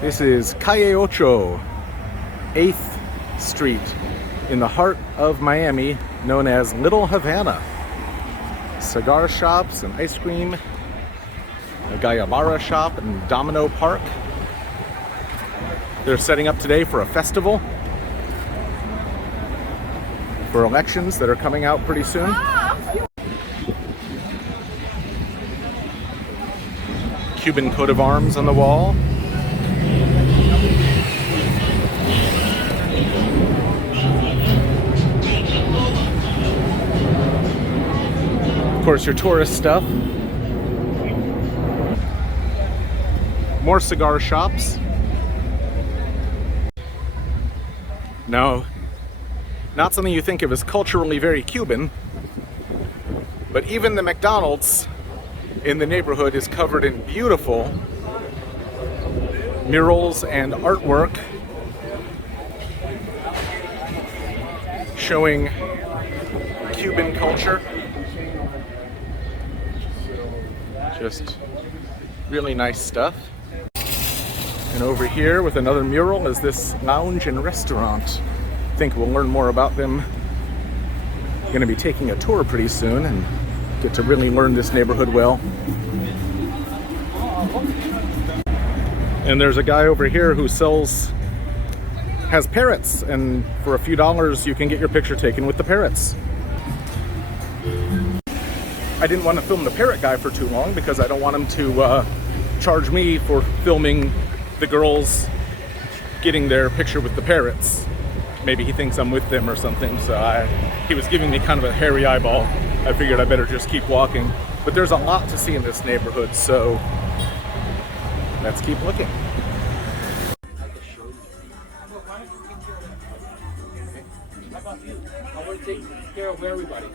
This is Calle Ocho, 8th Street, in the heart of Miami, known as Little Havana. Cigar shops and ice cream, a Guayabera shop and Domino Park. They're setting up today for a festival for elections that are coming out pretty soon. Cuban coat of arms on the wall. Of course, your tourist stuff. More cigar shops. Now, not something you think of as culturally very Cuban, but even the McDonald's in the neighborhood is covered in beautiful murals and artwork showing Cuban culture. Just really nice stuff. And over here with another mural is this lounge and restaurant. I think we'll learn more about them. Going to be taking a tour pretty soon and get to really learn this neighborhood well. And there's a guy over here who has parrots, and for a few dollars you can get your picture taken with the parrots. I didn't want to film the parrot guy for too long because I don't want him to charge me for filming the girls getting their picture with the parrots. Maybe he thinks I'm with them or something, so he was giving me kind of a hairy eyeball. I figured I better just keep walking. But there's a lot to see in this neighborhood, so let's keep looking. How about you? I want to take care of everybody.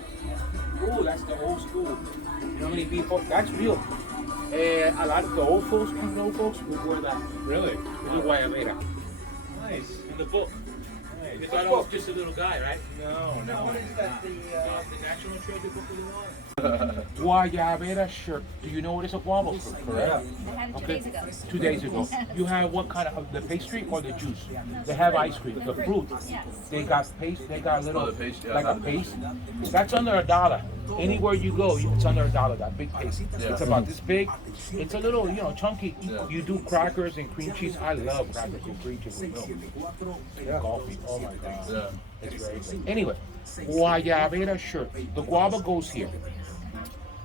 Ooh, that's the old school. You know how many people? That's real. A lot of the old folks, would wear that. Really? Little Guayabera. Nice. In the book. You thought I was just a little guy, right? No. What is that? The National Treasure book of the law? Guayabera shirt. Do you know what it's a guava fruit, correct? I had it 2 days ago. 2 days ago. You have what kind of, the pastry or the juice? They have ice cream, the fruit. Yes. They got paste, they got little, the paste, yeah. like a paste. That's under $1. Anywhere you go, it's under $1, that big paste. Yeah. It's about this big. It's a little, chunky. Yeah. You do crackers and cream cheese. I love crackers and cream cheese with milk. And coffee. Oh my God. Yeah. It's very good. Anyway, Guayabera shirt. The guava goes here.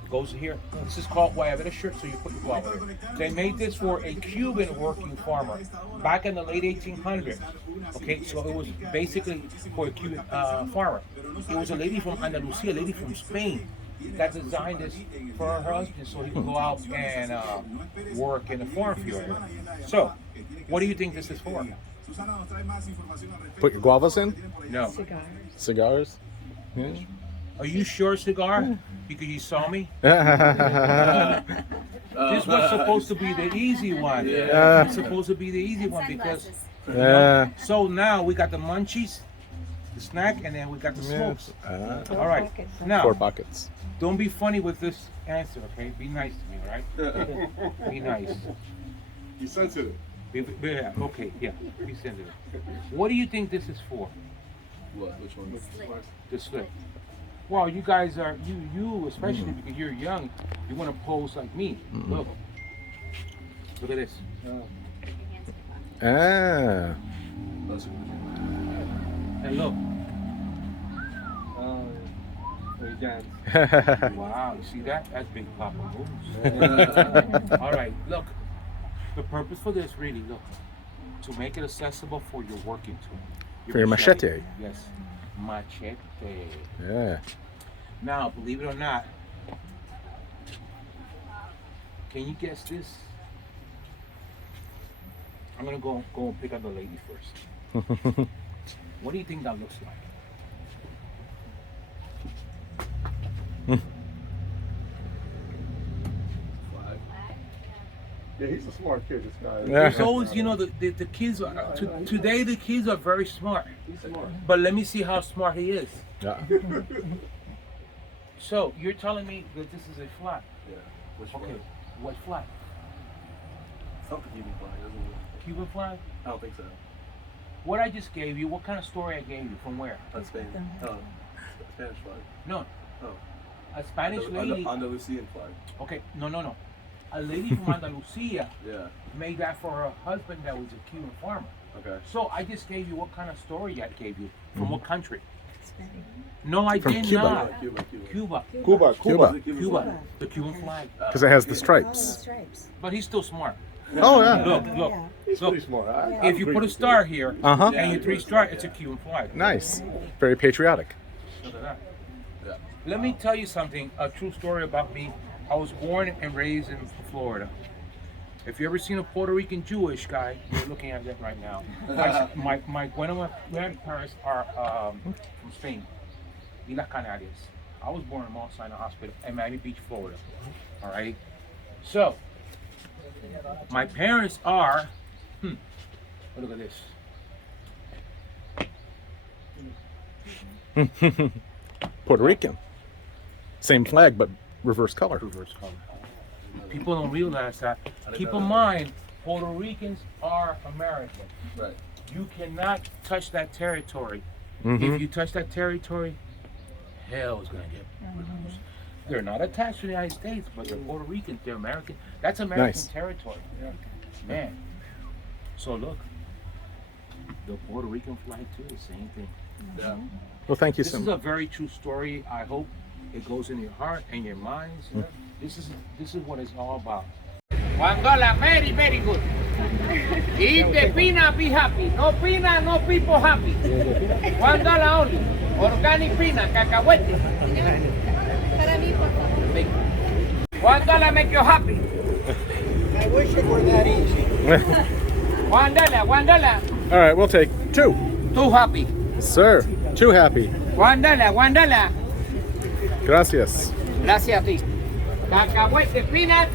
Goes here. This is called Guayabera shirt, so you put the guava here. They made this for a Cuban working farmer back in the late 1800s. Okay, so it was basically for a Cuban farmer. It was a lady from Andalusia, a lady from Spain, that designed this for her husband so he could go out and work in the farm field. So, what do you think this is for? Put your guavas in? No. Cigars? Yeah. Are you sure, Cigar? Because you saw me? This was supposed to be the easy one. It's supposed to be the easy one because... So now we got the munchies, the snack, and then we got the smokes. All right. Now, 4 buckets. don't be funny with this answer, okay? Be nice to me, all right? Be nice. He's sensitive. Okay, yeah. Be sensitive. What do you think this is for? What? Which one? The slip. Well, you guys are, you especially because you're young, you want to pose like me. Look. Look at this. Ah. And look. Wow, you see that? That's big Papa moves. All right, look. The purpose for this really, look, to make it accessible for your working tool. For your machete. Yes, machete. Yeah. Now, believe it or not, can you guess this? I'm gonna go and pick up the lady first. What do you think that looks like? Yeah, he's a smart kid, this guy. There's always, the kids, today the kids are very smart. He's smart. But let me see how smart he is. Yeah. So, you're telling me that this is a flat? Yeah. Which Okay, one? what flat? Something Cuban flag, isn't it? Cuban flag? I don't think so. What I just gave you, what kind of story I gave you? From where? That's Spain. Oh, Spanish flag. No. Oh. A Spanish lady. Andalusian flag. Okay, no. A lady from Andalusia Yeah. made that for her husband that was a Cuban farmer. Okay. So I just gave you what kind of story I gave you. From Mm-hmm. what country? No, I From did Cuba. not. Cuba. Cuba. Cuba. The Cuban flag. Because it has the Oh, the stripes. stripes. But he's still smart. Oh, yeah. Look. Yeah. He's Look. pretty smart. I If you agree put a with star here Uh-huh. and your three star, it's a Cuban flag. Nice. Very patriotic. Look at that. Yeah. Let me tell you something, a true story about me. I was born and raised in Florida. If you ever seen a Puerto Rican Jewish guy, you're looking at that right now. One of my grandparents are from Spain, y las Canarias. I was born in Mount Sinai Hospital in Miami Beach, Florida. All right. So, my parents are. Look at this. Puerto Rican. Same flag, but reverse color. Reverse color. People don't realize that. Keep in mind, Puerto Ricans are American. Right. You cannot touch that territory. Mhm. If you touch that territory, hell is gonna get. They're not attached to the United States, but they're Puerto Ricans. They're American. That's American Nice. territory. Man. So look, the Puerto Rican flag too, the same thing. Yeah. Well, thank you This so is much. a very true story. I hope it goes in your heart and your minds. This is what it's all about. $1, very, very good. Eat the peanut, be happy. No peanut, no people happy. $1 only. Organic peanut, cacahuete. Para mí, por favor. $1 make you happy. I wish it were that easy. $1. All right, we'll take two. Too happy. Sir, too happy. $1. Gracias. Gracias a ti. Cacahuete, peanut.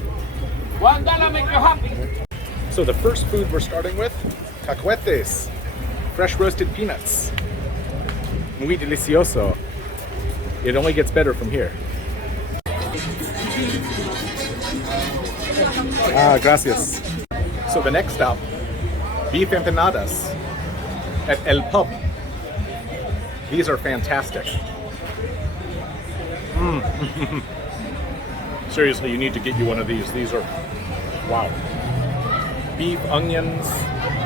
$1 make you happy. So the first food we're starting with, cacahuetes, fresh roasted peanuts. Muy delicioso. It only gets better from here. Ah, gracias. So the next stop, beef empanadas at El Pub. These are fantastic. Seriously, you need to get you one of these. These are, wow. Beef, onions,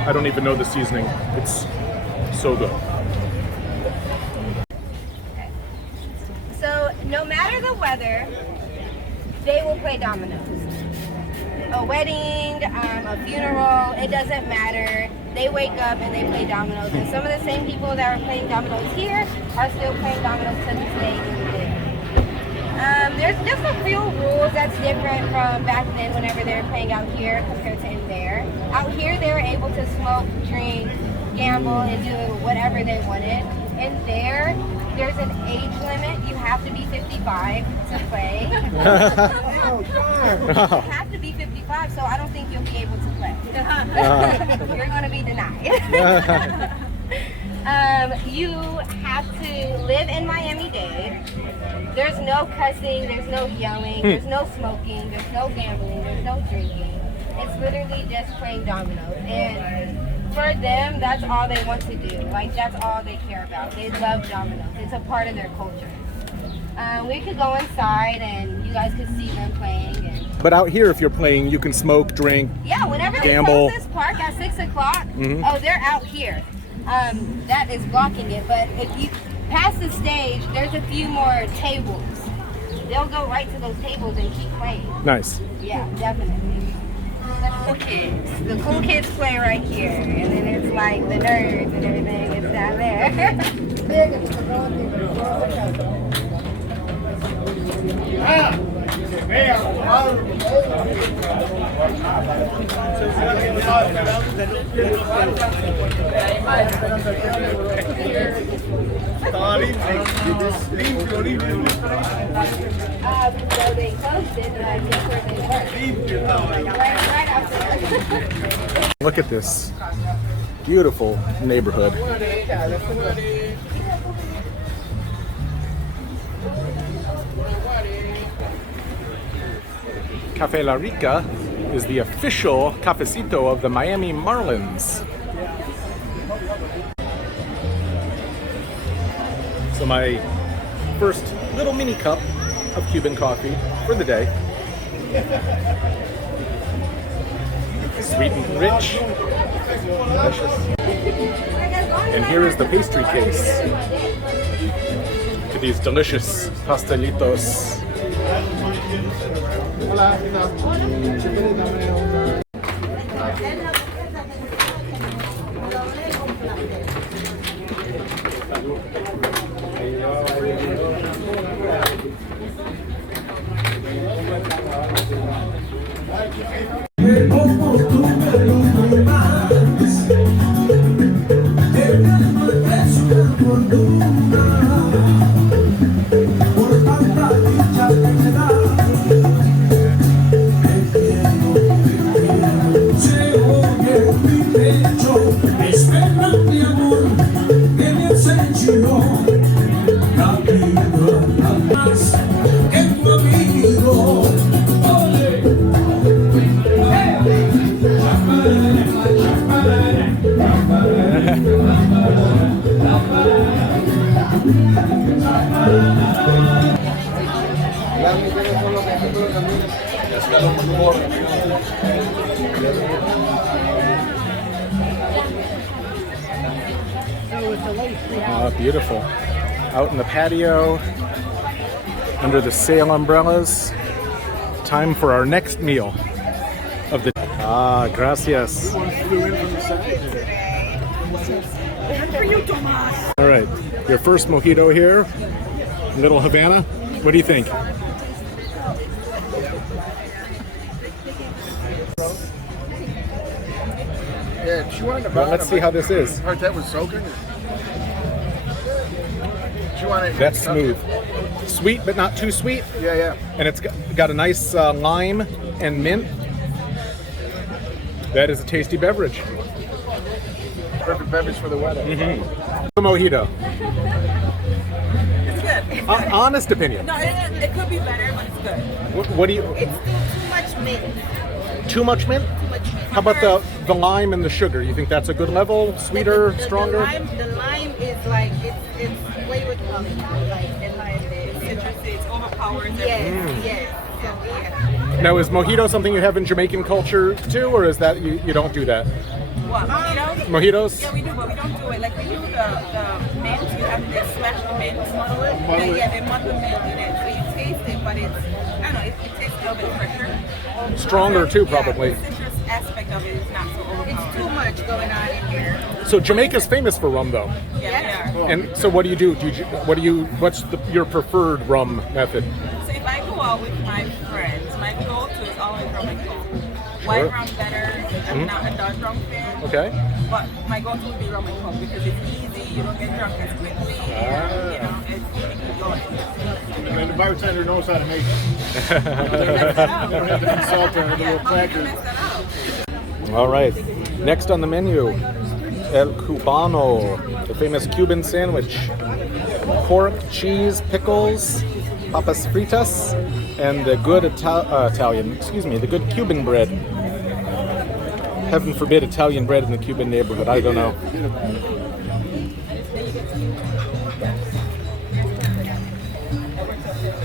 I don't even know the seasoning. It's so good. So no matter the weather, they will play dominoes. A wedding, a funeral, it doesn't matter. They wake up and they play dominoes. And some of the same people that are playing dominoes here are still playing dominoes to this day in there. There's just a few rules that's different from back then whenever they were playing out here compared to in there. Out here they were able to smoke, drink, gamble, and do whatever they wanted. In there, there's an age limit. You have to be 55 to play. You have to be 55, so I don't think you'll be able to play. You're going to be denied. You have to live in Miami-Dade. There's no cussing, there's no yelling, there's no smoking, there's no gambling, there's no drinking. It's literally just playing dominoes. And for them, that's all they want to do. Like, that's all they care about. They love dominoes. It's a part of their culture. We could go inside and you guys could see them playing. And But out here, if you're playing, you can smoke, drink. yeah, whenever they Gamble. close this park at 6 o'clock, oh, they're out here. That is blocking it. But if you pass the stage, there's a few more tables. They'll go right to those tables and keep playing. Nice. Yeah, definitely. The cool kids play right here, and then it's like the nerds and everything is down So they closed it, but I guess where they were. Right out there. Look at this beautiful neighborhood. Cafe La Rica is the official cafecito of the Miami Marlins. So my first little mini cup of Cuban coffee for the day. Sweet and rich. Delicious. And here is the pastry case to these delicious pastelitos. Beautiful. Out in the patio, under the sail umbrellas. Time for our next meal of the gracias. All right, your first mojito here, Little Havana. What do you think? Yeah, she wanted to Well, let's see how this is. Heard that was soaking. She wanted. That's smooth. Sweet, but not too sweet. Yeah, yeah. And it's got a nice lime and mint. That is a tasty beverage. Perfect beverage for the weather. A mojito. It's good. Honest opinion. No, it could be better, but it's good. What do you? It's still too much mint. Too much mint? Too much mint. How about the lime and the sugar? You think that's a good level? Sweeter, stronger? The lime is like it's way with quality. Like it's citrusy. It's overpowers. Yes, yes. So, yeah. Now, is mojito something you have in Jamaican culture too, or is that you don't do that? What? Mojitos? Mojitos? Yeah, we do, but we don't do it. Like we do the mint. You have to smash the mint. Yeah, they muddle the mint in it. So you taste it, but it's I don't know. It tastes a little bit fresher. Stronger too, probably. Yeah, the citrus aspect of it is not so overpowering. It's too much going on in here. So Jamaica's famous for rum, though. Yeah, we are. And so, what do you do? What's your preferred rum method? So if I go out with my friends, my go-to is always rum and coke. White rum better. I'm not a dark rum fan. Okay. But my go-to would be rum and coke because it's easy. You don't get drunk as quickly. And, you know, it's keep going. And the bartender knows how to make it. You don't have to consult her with a little cracker. All right. Next on the menu, El Cubano, the famous Cuban sandwich. Pork, cheese, pickles, papas fritas, and the good the good Cuban bread. Heaven forbid Italian bread in the Cuban neighborhood. I don't know.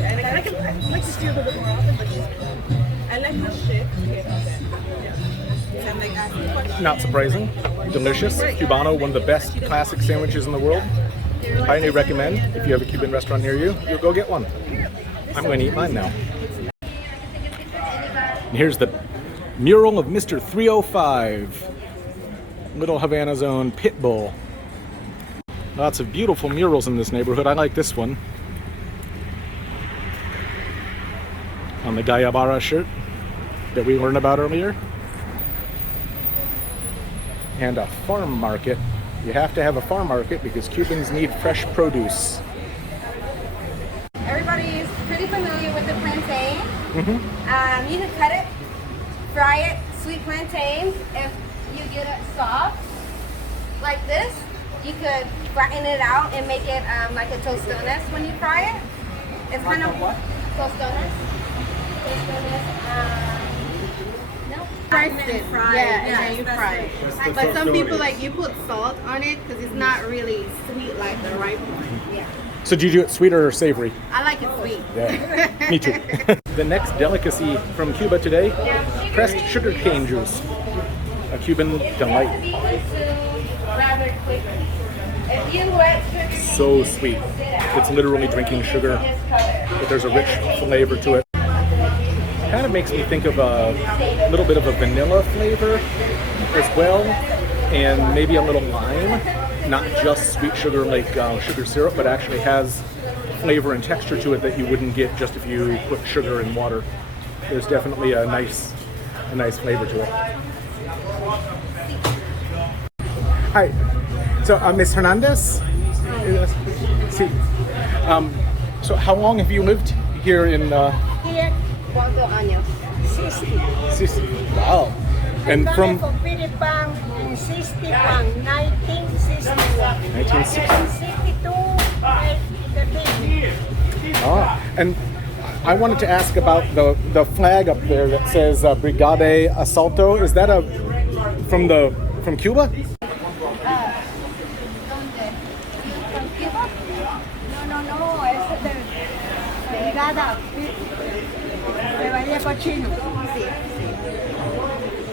I like to steal a little bit more often, but I like the shift. Not surprising. Delicious. Cubano, one of the best classic sandwiches in the world. Highly recommend. If you have a Cuban restaurant near you, you'll go get one. I'm going to eat mine now. And here's the mural of Mr. 305. Little Havana's own Pitbull. Lots of beautiful murals in this neighborhood. I like this one. On the Guayaberas shirt that we learned about earlier. And a farm market. You have to have a farm market because Cubans need fresh produce. Everybody's pretty familiar with the plantain. You can cut it, fry it, sweet plantains. If you get it soft, like this, you could flatten it out and make it like a tostones when you fry it. It's kind of what? Tostones. Tostones. No, Press it, yeah, and then you fry it. But some people like you put salt on it because it's not really sweet like the ripe one. Yeah. So do you do it sweeter or savory? I like it sweet. Yeah, me too. The next delicacy from Cuba today, pressed sugarcane juice. A Cuban delight. So sweet. It's literally drinking sugar, but there's a rich flavor to it. Kind of makes me think of a little bit of a vanilla flavor as well, and maybe a little lime. Not just sweet sugar like sugar syrup, but actually has flavor and texture to it that you wouldn't get just if you put sugar in water. There's definitely a nice flavor to it. Hi. So, Miss Hernandez? Sí. So how long have you lived here in... Here, ¿cuántos años? 60. Wow. And from... from Philippines in 61, 1961. 1962, Oh, and I wanted to ask about the flag up there that says Brigade Asalto. Is that from Cuba? No, es de Brigada de Bahía Cochino. Sí.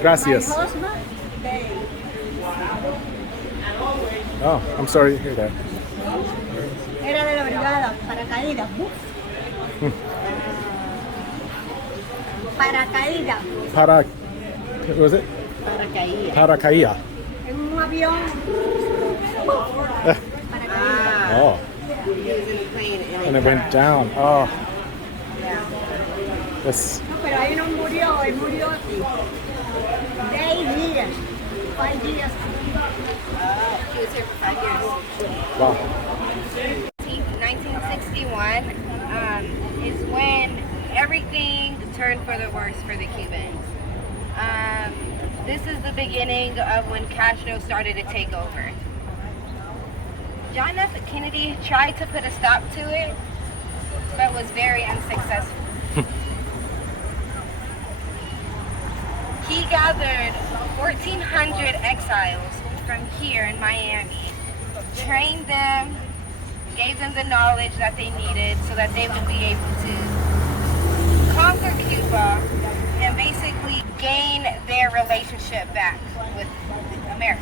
Gracias. My husband, Oh, I'm sorry to hear that. era de la brigada, paracaídas. Paracaídas. What was it? Paracaídas. Paracaía. En un avión. Oh. He was in a plane And it went down. Oh. That's... No, pero ahí no murió, él murió aquí. 8 years, 5 years. He was here for 5 years. Wow. 1961 is when everything turned for the worse for the Cubans. This is the beginning of when Castro started to take over. John F. Kennedy tried to put a stop to it, but was very unsuccessful. He gathered 1,400 exiles from here in Miami, trained them, gave them the knowledge that they needed so that they would be able to conquer Cuba and basically gain their relationship back with America.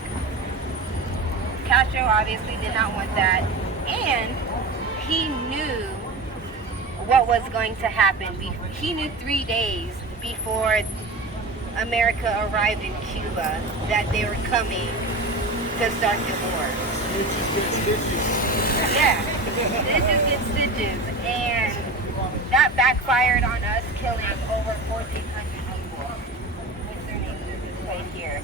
Castro obviously did not want that, and he knew what was going to happen. He knew 3 days before America arrived in Cuba that they were coming to start the war. Yeah, stitches get stitches, and that backfired on us, killing over 1,400 people. What's their name? This is right here.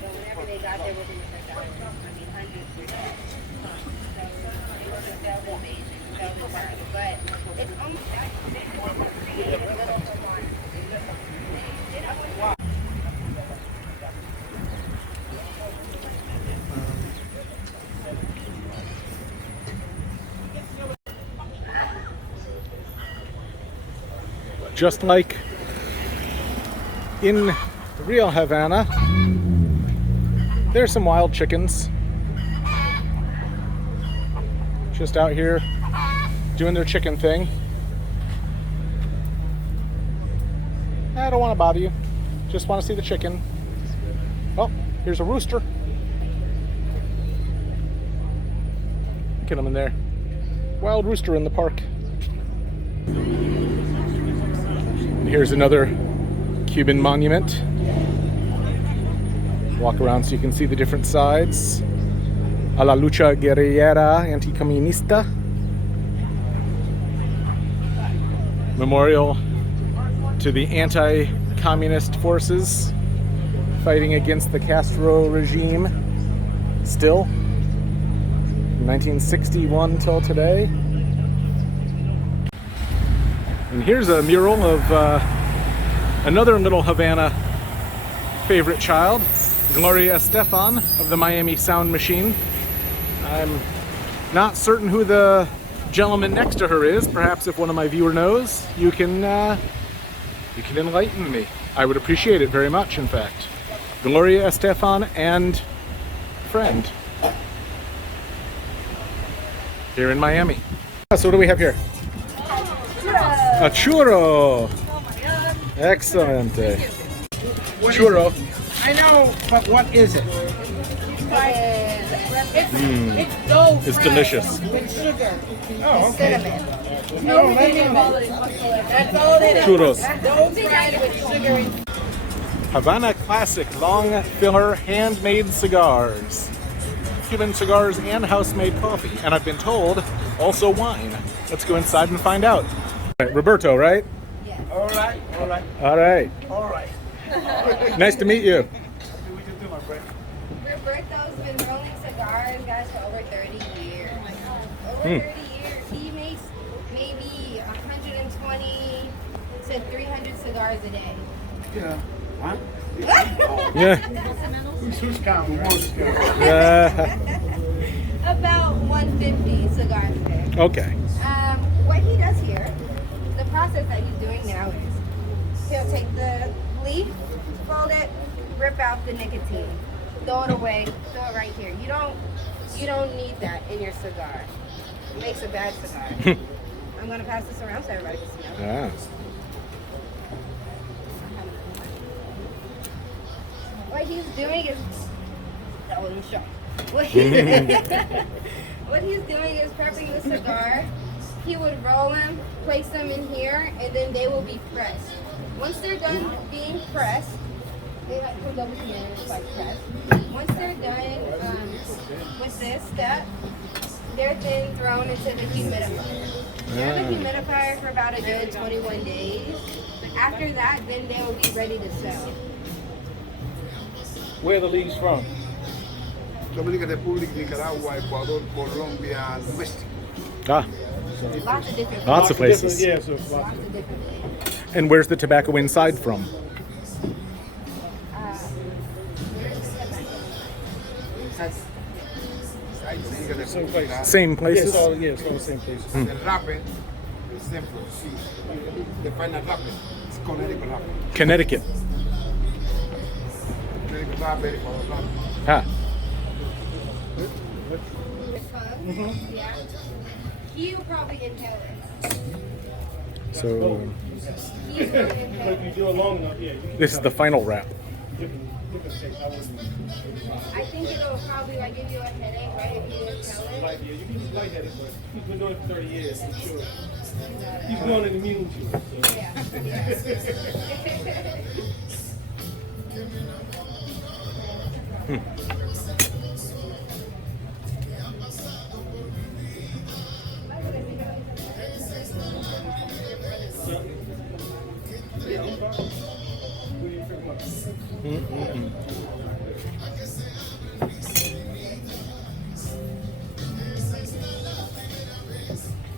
So whenever they got there, within the hundreds were dead. So it was a failed invasion, failed attack, but it's almost like they created a little more. Just like in real Havana, there's some wild chickens just out here doing their chicken thing. I don't want to bother you, just want to see the chicken. Oh, here's a rooster. Look at him in there. Wild rooster in the park. Here's another Cuban monument. Walk around so you can see the different sides. A la lucha guerrillera anticomunista. Memorial to the anti-communist forces fighting against the Castro regime. Still, from 1961 till today. And here's a mural of another little Havana favorite child, Gloria Estefan of the Miami Sound Machine. I'm not certain who the gentleman next to her is. Perhaps if one of my viewer knows, you can enlighten me. I would appreciate it very much, in fact. Gloria Estefan and friend here in Miami. So what do we have here? A churro. Excellent. Churro. I know, but what is it? It's dough. It's delicious. with sugar. Oh, okay. Cinnamon. No, that's all it is. Churros. Dough fried with sugar and Havana classic long filler handmade cigars. Cuban cigars and house-made coffee. And I've been told also wine. Let's go inside and find out. Right, Roberto, right? Yes. All right, all right, All right. all right. Nice to meet you. Roberto's been rolling cigars, guys, for over 30 years. Over 30 years. He makes maybe 120 to 300 cigars a day. Yeah. What? Yeah. Who's counting? About 150 cigars a day. Okay. What he does here, the process that he's doing now is he'll take the leaf, fold it, rip out the nicotine, throw it away, throw it right here. You don't need that in your cigar. It makes a bad cigar. I'm gonna pass this around so everybody can see it. Ah. What he's doing is what he's doing is prepping the cigar. He would roll them, place them in here, and then they will be pressed. Once they're done being pressed, they like put double Pinarenos like pressed. Once they're done with this step, they're then thrown into the humidifier. They're in the humidifier for about a good 21 days. After that, then they will be ready to sell. Where are the leaves from? Dominican Republic, Nicaragua, Ecuador, Colombia, Mexico. Ah. Lots of different Lots of places. Yeah, so Lots of different places. And where's the tobacco inside from? Same places? Yes, all the same places. The wrapping is simple. See, the final wrapping is Connecticut wrapping. Connecticut. Connecticut wrapping, Ecuador wrapping. Ah. Yeah. You probably inhale it. So He's going to inhale it. You do it long enough, yeah. this is the final wrap. I think it'll probably like give you a headache, right, if you inhale it. Yeah, you can be lightheaded, but he's been doing it for 30 years, for sure. He's growing an immune to it. So. Yeah.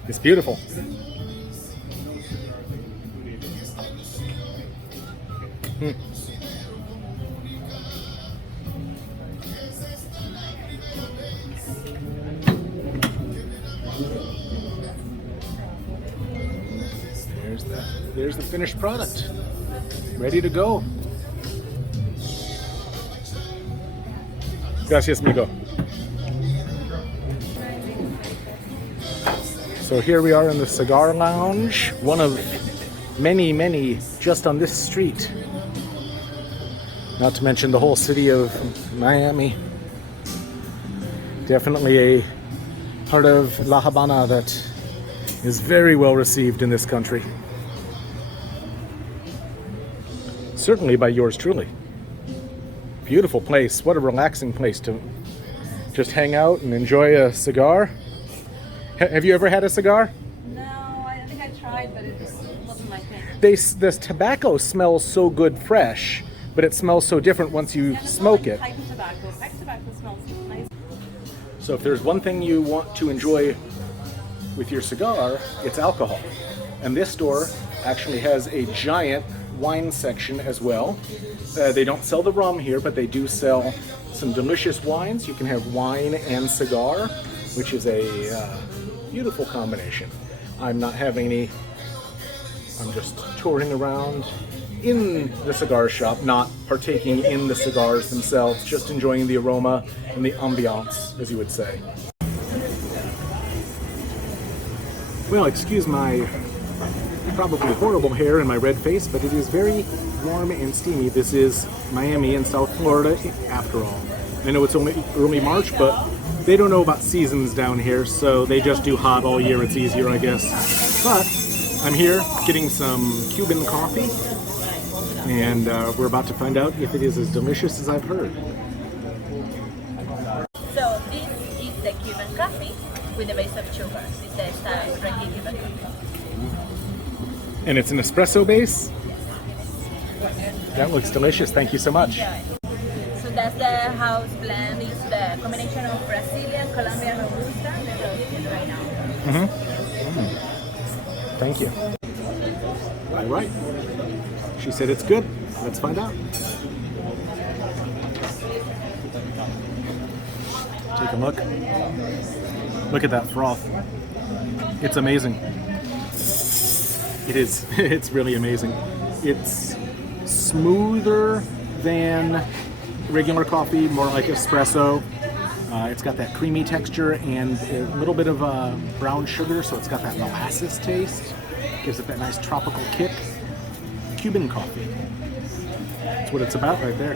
It's beautiful. There's the finished product. Ready to go. Gracias, amigo. So here we are in the Cigar Lounge, one of many, many just on this street. Not to mention the whole city of Miami. Definitely a part of La Habana that is very well received in this country. Certainly by yours truly. Beautiful place. What a relaxing place to just hang out and enjoy a cigar. Have you ever had a cigar? No, I think I tried, but it just wasn't my thing. This tobacco smells so good fresh, but it smells so different once you smoke it. Pipe tobacco. Pipe tobacco smells nice. So if there's one thing you want to enjoy with your cigar, it's alcohol. And this store actually has a giant wine section as well. They don't sell the rum here, but they do sell some delicious wines. You can have wine and cigar, which is a beautiful combination. I'm not having any, I'm just touring around in the cigar shop, not partaking in the cigars themselves, just enjoying the aroma and the ambiance, as you would say. Well, excuse my probably horrible hair and my red face, but it is very warm and steamy. This is Miami in South Florida, after all. I know it's only early March, but they don't know about seasons down here, so they just do hot all year. It's easier, I guess. But I'm here getting some Cuban coffee, and we're about to find out if it is as delicious as I've heard. So this is the Cuban coffee with the base of sugar. It's the style regular Cuban coffee. And it's an espresso base? That looks delicious. Thank you so much. Yeah. So that's the house blend. It's the combination of Brazilian, Colombian, and Rooster that roasted right now. Thank you. All right. She said it's good. Let's find out. Take a look. Look at that froth. It's amazing. It is. It's really amazing. It's smoother than regular coffee, more like espresso. It's got that creamy texture and a little bit of brown sugar, so it's got that molasses taste. Gives it that nice tropical kick. Cuban coffee. That's what it's about right there.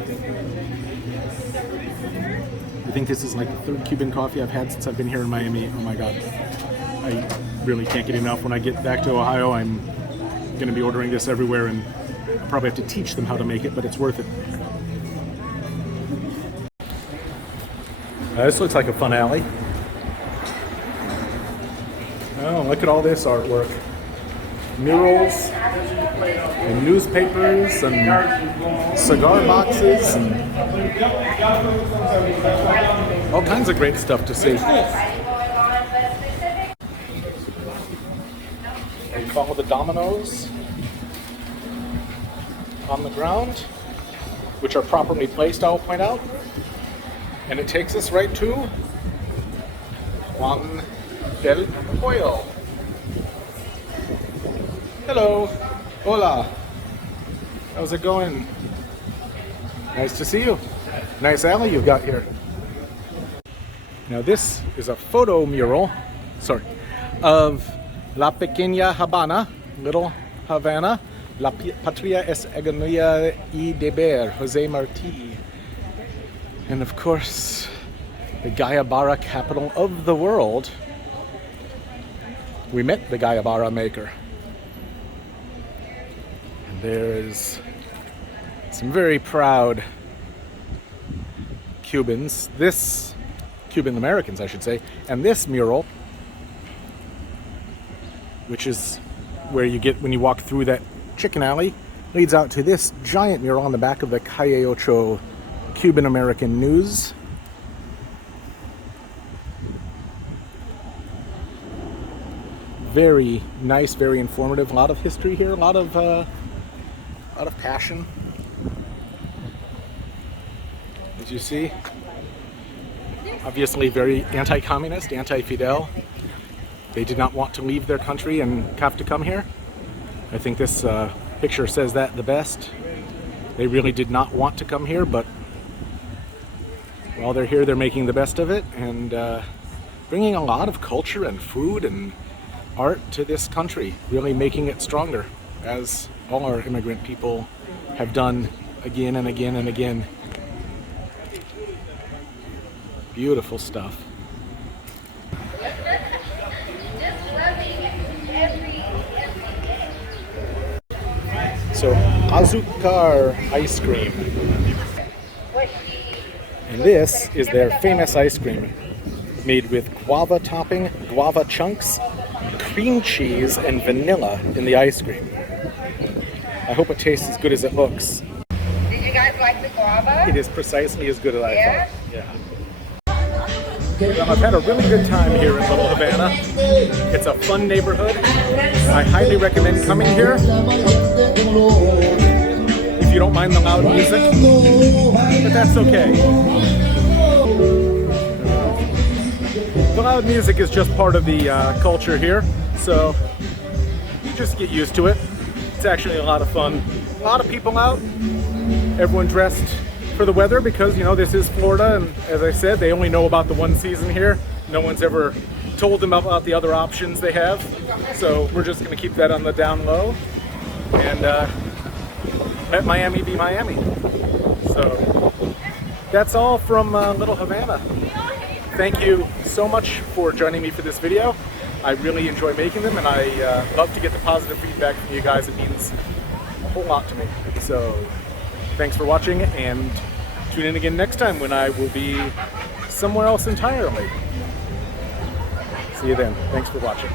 I think this is like the third Cuban coffee I've had since I've been here in Miami. Oh my God. I really can't get enough. When I get back to Ohio, I'm going to be ordering this everywhere, and I'll probably have to teach them how to make it, but it's worth it. This looks like a fun alley. Oh, look at all this artwork. Murals, and newspapers, and cigar boxes, and all kinds of great stuff to see. You follow the dominoes on the ground, which are properly placed, I'll point out. And it takes us right to Juan del Pollo. Hello. Hola. How's it going? Nice to see you. Nice alley you've got here. Now this is a photo mural, of La Pequeña Habana, Little Havana, La Patria es Agonía y Deber, Jose Marti. And of course, the Guayabera capital of the world. We met the Guayabera maker. And there's some very proud Cubans, Cuban Americans I should say, and this mural, which is where you get when you walk through that chicken alley, leads out to this giant mural on the back of the Calle Ocho Cuban American News. Very nice, very informative. A lot of history here, a lot of passion. As you see, obviously very anti-communist, anti-Fidel. They did not want to leave their country and have to come here. I think this picture says that the best. They really did not want to come here, but while they're here, they're making the best of it and bringing a lot of culture and food and art to this country, really making it stronger, as all our immigrant people have done again and again and again. Beautiful stuff. So, Azucar ice cream. And this is their famous ice cream, made with guava topping, guava chunks, cream cheese, and vanilla in the ice cream. I hope it tastes as good as it looks. Did you guys like the guava? It is precisely as good as I thought. Yeah. Well, I've had a really good time here in Little Havana. It's a fun neighborhood. I highly recommend coming here. If you don't mind the loud music, but that's okay. the loud music is just part of the culture here, so you just get used to it. It's actually a lot of fun. A lot of people out, everyone dressed for the weather because, you know, this is Florida, and as I said, they only know about the one season here. No one's ever told them about the other options they have, so we're just going to keep that on the down low and let Miami be Miami. So that's all from Little Havana. Thank you so much for joining me for this video. I really enjoy making them, and I love to get the positive feedback from you guys. It means a whole lot to me. So thanks for watching, and tune in again next time when I will be somewhere else entirely. See you then. Thanks for watching.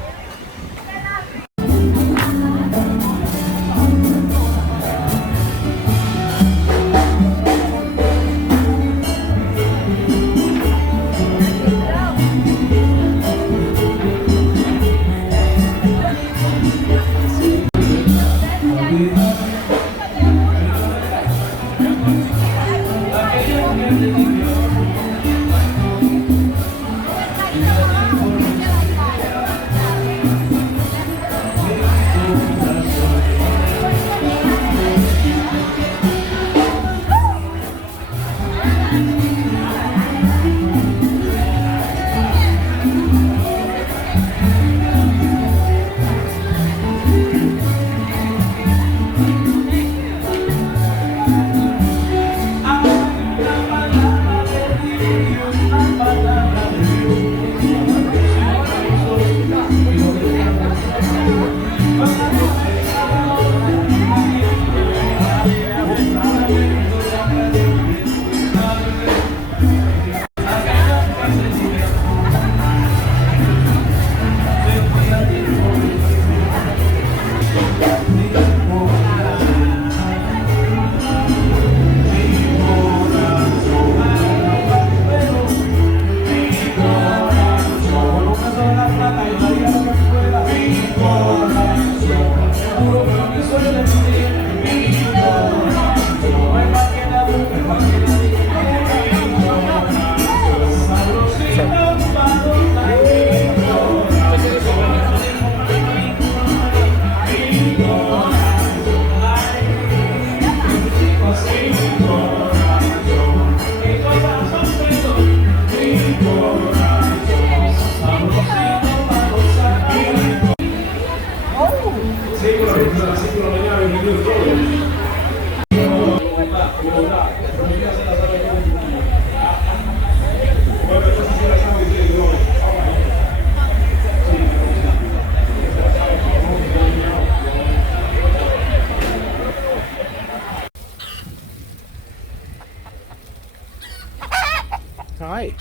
Hi.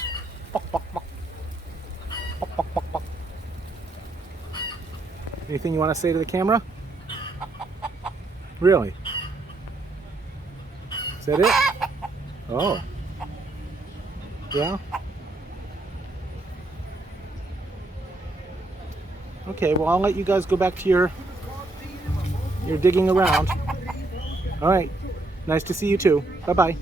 Anything you want to say to the camera? Really? Is that it? Oh. Yeah? Okay, well, I'll let you guys go back to your digging around. All right. Nice to see you too. Bye-bye.